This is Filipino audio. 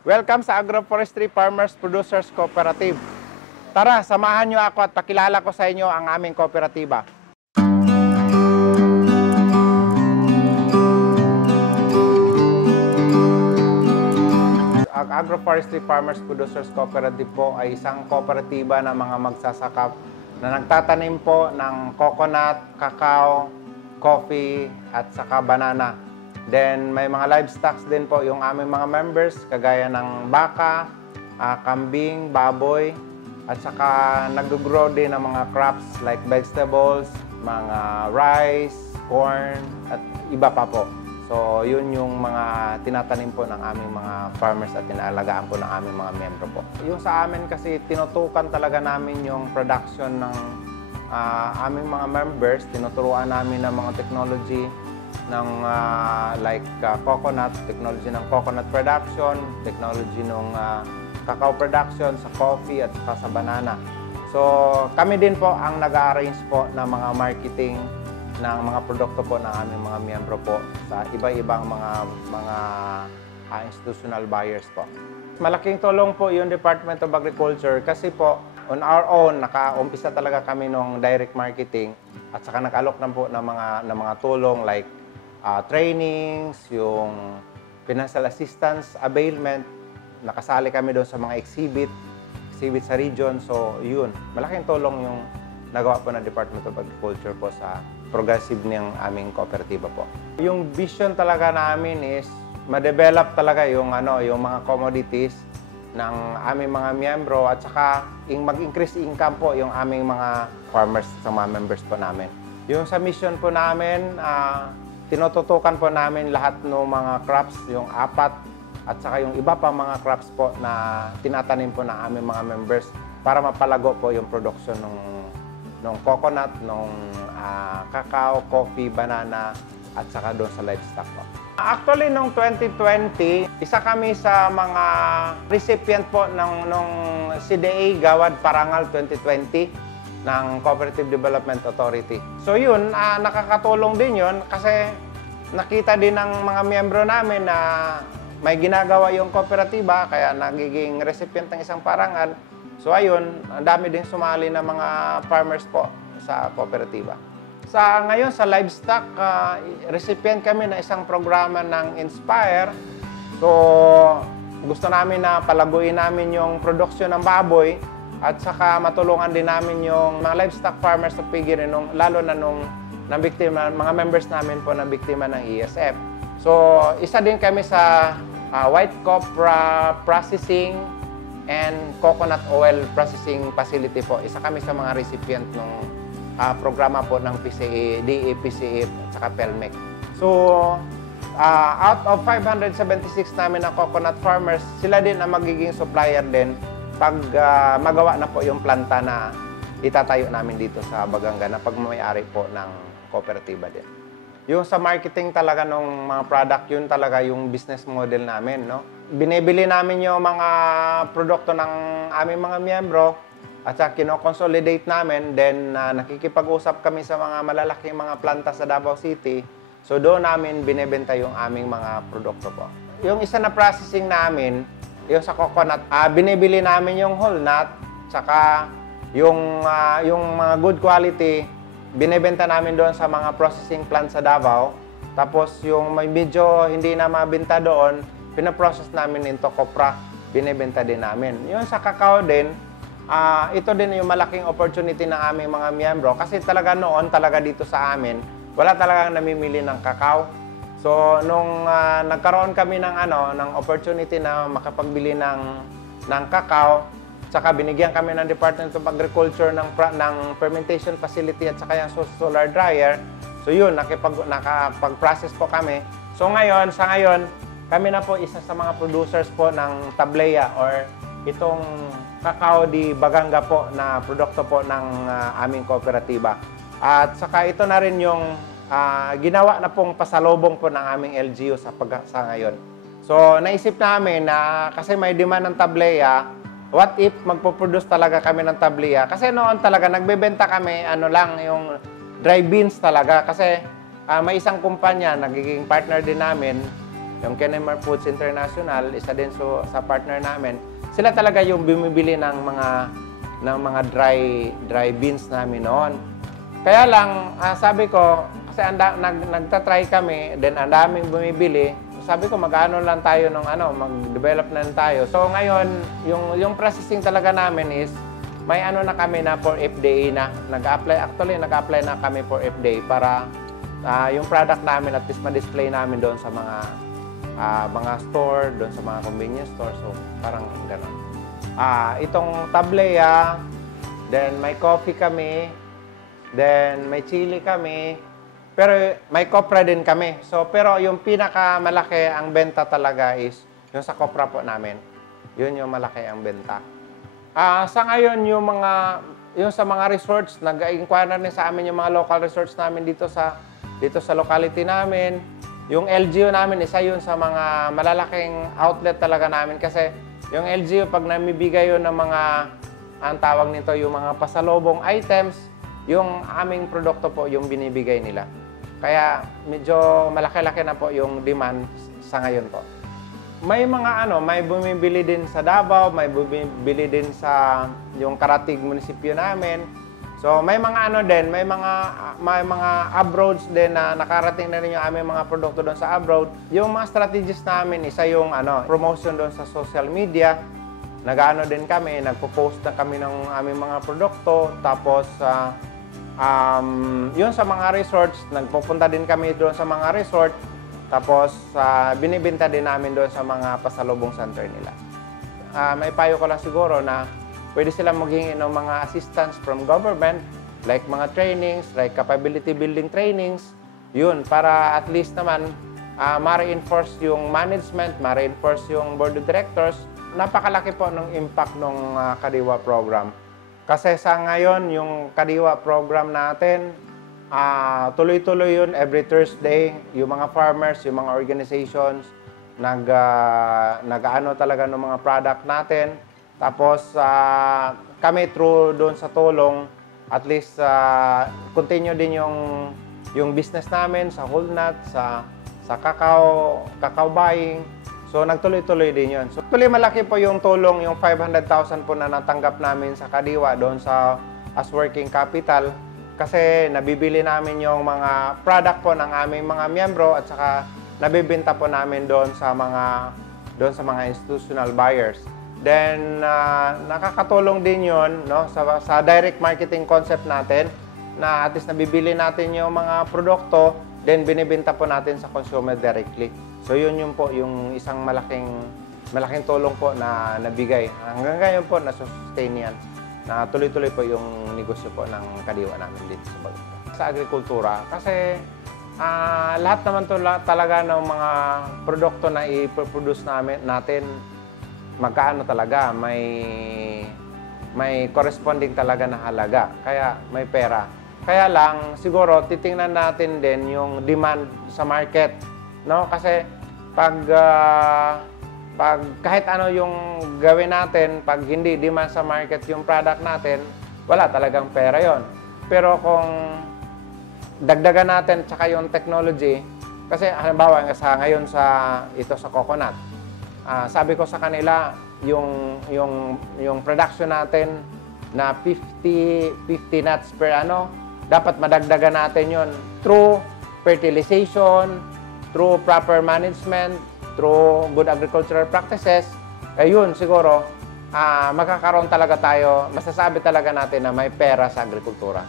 Welcome sa Agroforestry Farmers Producers Cooperative. Tara, samahan nyo ako at pakilala ko sa inyo ang aming kooperatiba. Ang Agroforestry Farmers Producers Cooperative po ay isang kooperatiba ng mga magsasaka na nagtatanim po ng coconut, cacao, coffee at saka banana. Then may mga livestock din po yung aming mga members kagaya ng baka, kambing, baboy at saka nag-grow din ng mga crops like vegetables, mga rice, corn at iba pa po. So yun yung mga tinatanim po ng aming mga farmers at inaalagaan po ng aming mga miyembro po. Yung sa amin kasi tinutukan talaga namin yung production ng aming mga members, tinuturuan namin ng mga technology ng coconut, technology ng coconut production, technology ng cacao production, sa coffee at saka sa banana. So kami din po ang nag-arrange po ng mga marketing ng mga produkto po ng aming mga miyembro po sa iba-ibang mga institutional buyers po. Malaking tulong po yung Department of Agriculture kasi po on our own, naka-umpisa talaga kami ng direct marketing at saka nag-alok na po ng mga tulong like trainings, yung financial assistance, availment, nakasali kami doon sa mga exhibit sa region. So yun, malaking tulong yung nagawa po ng Department of Agriculture po sa progressive ng aming kooperatiba po. Yung vision talaga namin is ma-develop talaga yung mga commodities ng aming mga miyembro at saka mag-increase income po yung aming mga farmers sa mga members po namin. Yung sa mission po namin, tinututukan po namin lahat ng mga crops, yung 4 at saka yung iba pa mga crops po na tinatanim po ng aming mga members para mapalago po yung production ng coconut, ng cacao, coffee, banana at saka doon sa livestock po. Actually, noong 2020, isa kami sa mga recipient po ng CDA Gawad Parangal 2020 ng Cooperative Development Authority. So yun, nakakatulong din yun kasi nakita din ng mga miyembro namin na may ginagawa yung kooperatiba kaya nagiging recipient ng isang parangal. So ayun, ang dami din sumali na mga farmers po sa kooperatiba. Ngayon sa livestock, recipient kami na isang programa ng Inspire. So gusto namin na palaguin namin yung produksyon ng baboy at saka matulungan din namin yung mga livestock farmers sa Pigiri, lalo na mga members namin po na biktima ng ESF. So isa din kami sa white copra processing and coconut oil processing facility po. Isa kami sa mga recipient ng programa po ng PCA, DA-PCA at saka PELMEC. So, out of 576 namin na coconut farmers, sila din ang magiging supplier din pag magawa na po yung planta na itatayo namin dito sa Baganga na pagmamayari po ng kooperatiba din. Yung sa marketing talaga ng mga product, yun talaga yung business model namin, no? Binibili namin yung mga produkto ng aming mga miyembro at saka kino-consolidate namin, then nakikipag-usap kami sa mga malalaking mga planta sa Davao City. So doon namin binebenta yung aming mga produkto po. Yung isa na processing namin, yung sa coconut, binibili namin yung whole nut, saka yung mga good quality, binebenta namin doon sa mga processing plant sa Davao. Tapos yung may medyo hindi na mabenta doon, pinaprocess namin into copra, binebenta din namin. Yung sa cacao din, ito din yung malaking opportunity ng aming mga miyembro kasi talaga noon talaga dito sa amin, wala talagang namimili ng cacao. So nung nagkaroon kami ng opportunity na makapagbili ng cacao, saka binigyan kami ng Department of Agriculture ng fermentation facility at saka yung solar dryer. So yun, nakapag-process po kami. So ngayon, kami na po isa sa mga producers po ng Tablea or itong cacao di Baganga po na produkto po ng aming kooperatiba. At saka ito na rin yung ginawa na pong pasalubong po ng aming LGU sa ngayon. So naisip namin na kasi may demand ng Tablea, what if magpo-produce talaga kami ng Tablea? Kasi noon talaga nagbebenta kami yung dry beans talaga kasi may isang kumpanya nagiging partner din namin yung Kennemer Foods International, isa din sa partner namin. Sila talaga yung bumibili ng mga dry beans namin noon. Kaya lang, sabi ko, kasi nagtatry kami, then ang daming bumibili, sabi ko mag-ano lang tayo mag-develop na tayo. So ngayon, yung processing talaga namin is, may na kami na for FDA na. Nag-apply na kami for FDA para yung product namin at least ma-display namin doon sa mga store, doon sa mga convenience store. So parang gano'n. Itong tableya, then may coffee kami, then may chili kami, pero may kopra din kami. So pero yung pinakamalaki ang benta talaga is yung sa kopra po namin. Yun yung malaki ang benta. Sa ngayon, yung sa mga resorts, nag-inquire na rin sa amin yung mga local resorts namin dito sa locality namin. Yung LGU namin, isa yun sa mga malalaking outlet talaga namin kasi yung LGU, pag namibigay yun ng ang tawag nito, yung mga pasalubong items, yung aming produkto po yung binibigay nila. Kaya medyo malaki-laki na po yung demand sa ngayon po. May may bumibili din sa Davao, may bumibili din sa yung Karatig munisipyo namin. So may mga may mga abroads din na nakarating na rin yung aming mga produkto doon sa abroad. Yung mga strategies namin, isa yung promotion doon sa social media. Nag-ano din kami, nagpo-post na kami ng aming mga produkto. Tapos yun sa mga resorts, nagpupunta din kami doon sa mga resort. Tapos, binibenta din namin doon sa mga pasalubong center nila. May payo ko lang siguro na pwede silang maghingi ng mga assistance from government, like mga trainings, like capability building trainings. Yun, para at least naman ma-reinforce yung management, ma-reinforce yung board of directors. Napakalaki po ng impact ng Kadiwa program. Kasi sa ngayon, yung Kadiwa program natin, tuloy-tuloy yun every Thursday. Yung mga farmers, yung mga organizations, nag-ano talaga ng mga product natin. Tapos, kami through doon sa tulong, at least continue din yung business namin sa whole nut, sa cacao buying. So, nagtuloy-tuloy din yun. So, tuloy malaki po yung tulong, yung 500,000 po na natanggap namin sa Kadiwa doon as working capital. Kasi nabibili namin yung mga product po ng aming mga miyembro at saka nabibenta po namin doon sa mga institutional buyers. Then nakakatulong din 'yon sa direct marketing concept natin na at least nabibili natin yung mga produkto then binibenta po natin sa consumer directly. So yun po yung isang malaking tulong po na nabigay. Hanggang ngayon po na-sustain yan. Na tuloy-tuloy po yung negosyo po ng Kadiwa namin dito sa Bagata. Sa agrikultura, kasi lahat naman talaga ng mga produkto na i-produce natin, magkaano talaga, may corresponding talaga na halaga, kaya may pera. Kaya lang, siguro, titingnan natin din yung demand sa market. No? Kasi pag kahit ano yung gawin natin, pag hindi demand sa market yung product natin, wala talagang pera yon. Pero kung dagdagan natin tsaka yung technology, kasi halimbawa ngayon sa coconut, sabi ko sa kanila, yung production natin na 50 nuts per dapat madagdagan natin yon through fertilization, through proper management, through good agricultural practices. Ayun, siguro, magkakaroon talaga tayo, masasabi talaga natin na may pera sa agrikultura.